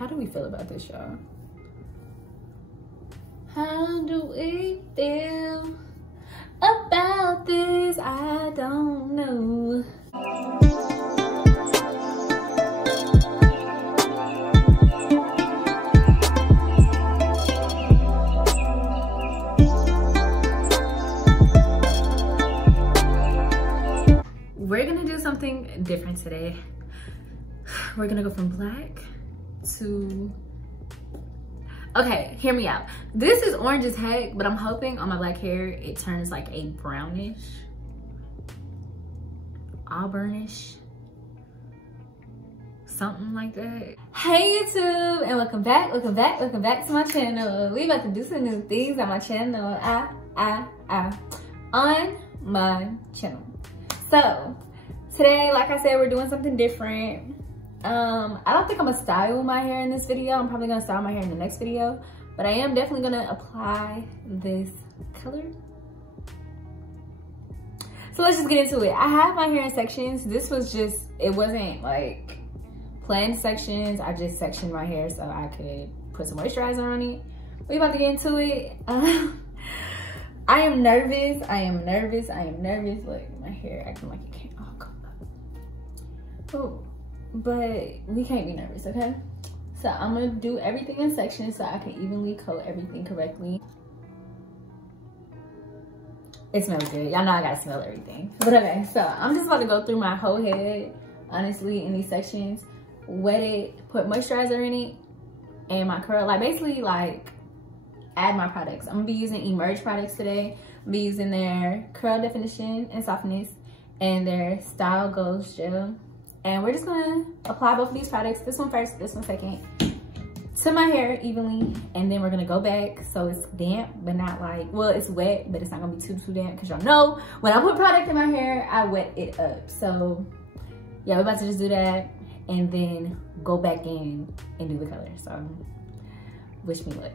How do we feel about this, y'all? How do we feel about this? I don't know. We're gonna do something different today. We're gonna go from black to, okay, hear me out. This is orange as heck, but I'm hoping on my black hair it turns like a brownish, auburnish, something like that. Hey YouTube, and welcome back to my channel. We about to do some new things on my channel, on my channel. So today, like I said, we're doing something different. I don't think I'm gonna style my hair in this video. I'm probably gonna style my hair in the next video, but I am definitely gonna apply this color. So let's just get into it. I have my hair in sections. This was just, it wasn't like planned sections. I just sectioned my hair so I could put some moisturizer on it. We about to get into it. I am nervous. Like my hair acting like it can't all come up. Oh. But we can't be nervous, okay? So I'm gonna do everything in sections so I can evenly coat everything correctly. It smells good. Y'all know I gotta smell everything. But okay, so I'm just about to go through my whole head, honestly, in these sections. Wet it, put moisturizer in it, and my curl, like basically like add my products. I'm gonna be using Emerge products today. I'm gonna be using their curl definition and softness and their Style Ghost gel. And we're just gonna apply both of these products, this one first, this one second, to my hair evenly. And then we're gonna go back so it's damp, but not like, well, it's wet, but it's not gonna be too damp, because y'all know when I put product in my hair, I wet it up. So yeah, we're about to just do that and then go back in and do the color. So wish me luck.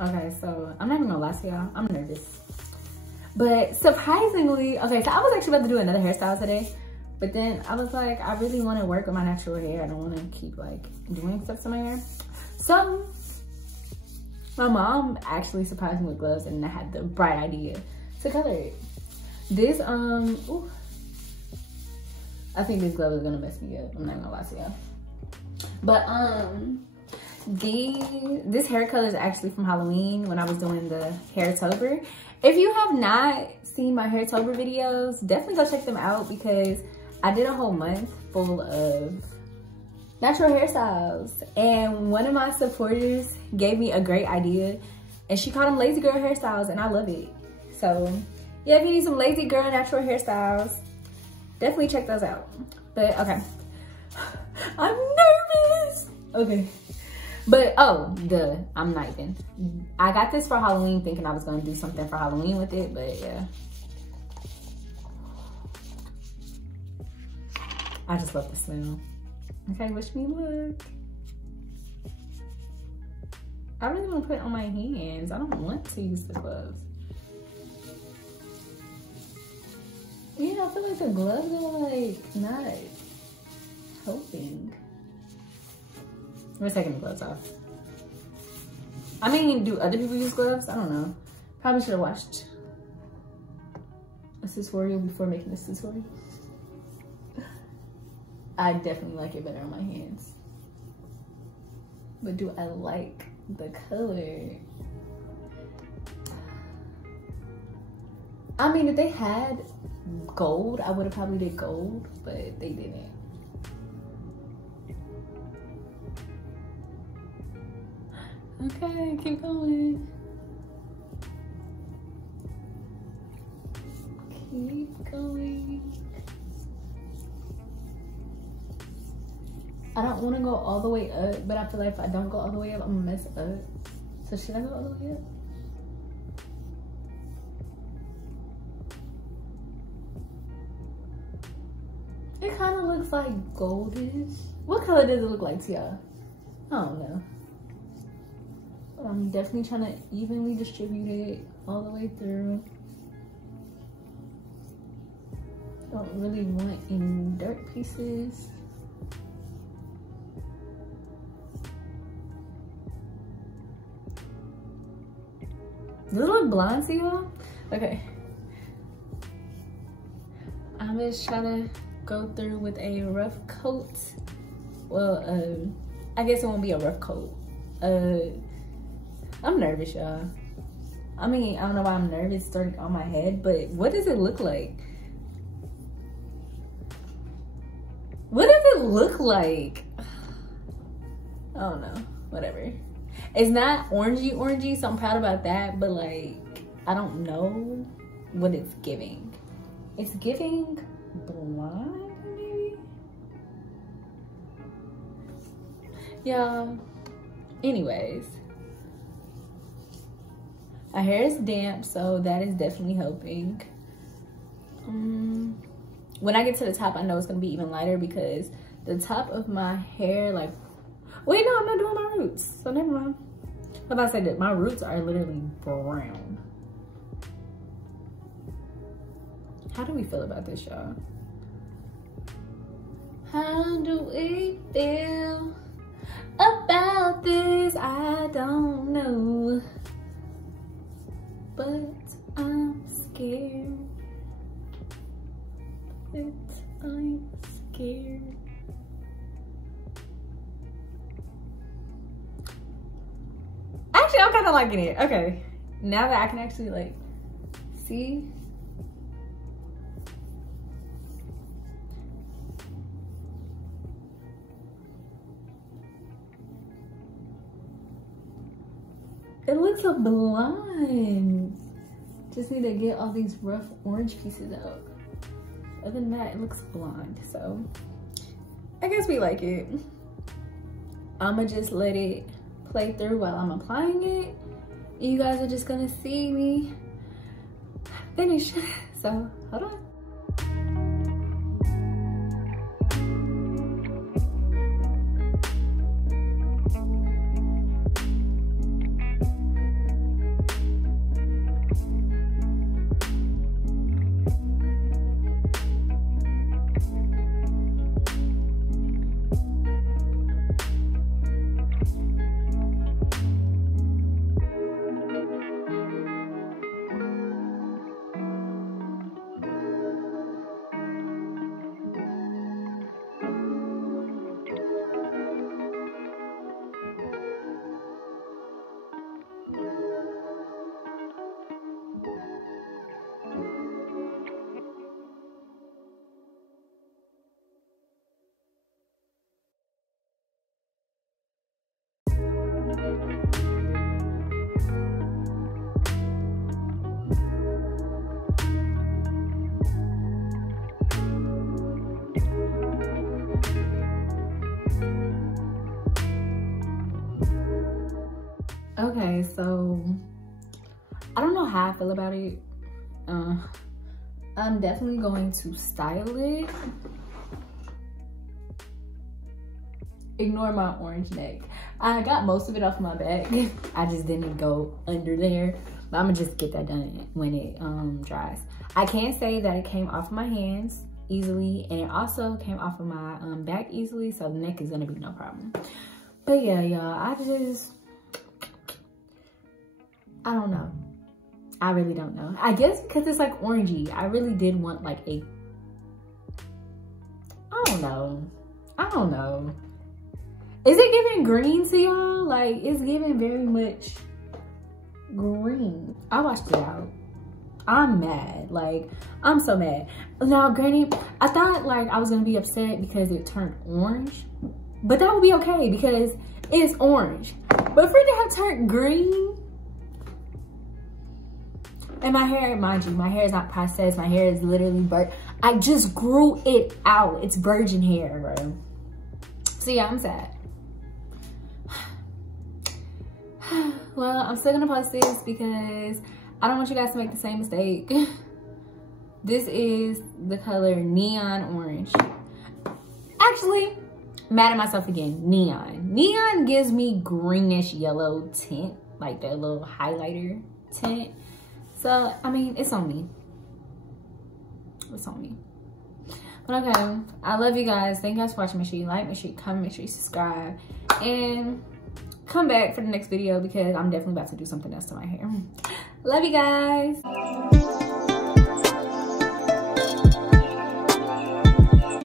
Okay, so I'm not even gonna lie to y'all, I'm nervous. But surprisingly, okay, so I was actually about to do another hairstyle today, but then I was like, I really wanna work with my natural hair. I don't wanna keep like doing stuff to my hair. So my mom actually surprised me with gloves, and I had the bright idea to color it. This, ooh, I think this glove is gonna mess me up. I'm not gonna lie to y'all. But this hair color is actually from Halloween when I was doing the Hairtober. If you have not seen my Hairtober videos, definitely go check them out, because I did a whole month full of natural hairstyles, and one of my supporters gave me a great idea, and she called them lazy girl hairstyles, and I love it. So Yeah, if you need some lazy girl natural hairstyles, definitely check those out. But okay, I'm nervous. Okay, but oh, I'm not even. I got this for Halloween thinking I was gonna do something for Halloween with it, but yeah. I just love the smell. Okay, wish me luck. I really want to put it on my hands. I don't want to use the gloves. Yeah, I feel like the gloves are like not helping. We're taking the gloves off. I mean, do other people use gloves? I don't know. Probably should have watched a tutorial before making this tutorial. I definitely like it better on my hands. But do I like the color? I mean, if they had gold, I would have probably did gold, but they didn't. Okay, keep going. Keep going. I don't want to go all the way up, but I feel like if I don't go all the way up, I'm gonna mess up. So should I go all the way up? It kind of looks like goldish. What color does it look like to y'all? I don't know. But I'm definitely trying to evenly distribute it all the way through. Don't really want any dirt pieces. Does it look blonde to y'all? Okay. I'm just trying to go through with a rough coat. Well, I guess it won't be a rough coat. I'm nervous, y'all. I mean, I don't know why I'm nervous starting on my head, but what does it look like? What does it look like? I don't know, whatever. It's not orangey, so I'm proud about that, but like, I don't know what it's giving. It's giving blonde, maybe? Yeah, anyways. My hair is damp, so that is definitely helping. When I get to the top, I know it's gonna be even lighter because the top of my hair, like, wait, no, I'm not doing my roots, so never mind. I'm about to say that my roots are literally brown. How do we feel about this, y'all? How do we feel about this? I don't know, but I'm scared. But I'm scared. Actually, I'm kind of liking it. Okay, now that I can actually like see. It looks a blonde. Just need to get all these rough orange pieces out. Other than that, it looks blonde. So I guess we like it. I'ma just let it play through while I'm applying it. You guys are just gonna see me finish. So hold on. Okay, so I don't know how I feel about it. I'm definitely going to style it. Ignore my orange neck. I got most of it off my back. I just didn't go under there. But I'm gonna just get that done when it dries. I can say that it came off my hands easily, and it also came off of my back easily, so the neck is gonna be no problem. But yeah, y'all, I don't know. I really don't know. I guess because it's like orangey. I really did want like a, I don't know. Is it giving green to y'all? Like, it's giving very much green. I washed it out. I'm mad. Like, I'm so mad. Now, granted, I thought like I was gonna be upset because it turned orange, but that would be okay because it's orange. But for it to have turned green, and my hair, mind you, my hair is not processed. My hair is literally burnt. I just grew it out. It's virgin hair, bro. So yeah, I'm sad. Well, I'm still gonna post this because I don't want you guys to make the same mistake. This is the color Neon Orange. Actually, mad at myself again, Neon. Neon gives me greenish yellow tint, like that little highlighter tint. So, I mean, it's on me. It's on me. But okay, I love you guys. Thank you guys for watching. Make sure you like, make sure you comment, make sure you subscribe. And come back for the next video because I'm definitely about to do something else to my hair. Love you guys.